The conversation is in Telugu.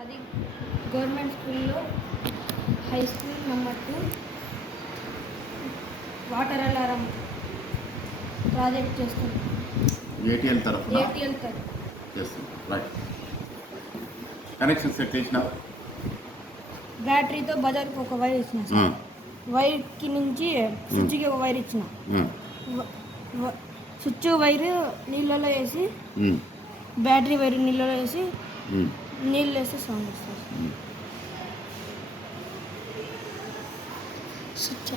అది గవర్నమెంట్ స్కూల్లో high school number 2 water alarm project చేస్తుంది. ఏటీఎల్ తరఫున ఏటీఎల్ చేస్తుంది. రైట్. కనెక్షన్ సెట్ చేసినావు. బ్యాటరీతో బజార్కి ఒక వైర్ ఇచ్చిన సార్. వైర్కి నుంచి స్విచ్కి ఒక వైర్ ఇచ్చిన. స్విచ్ వైర్ నీళ్ళలో వేసి బ్యాటరీ వైర్ నీళ్ళలో వేసి నీళ్ళు వేస్తే సౌండ్ వస్తుంది. స్విచ్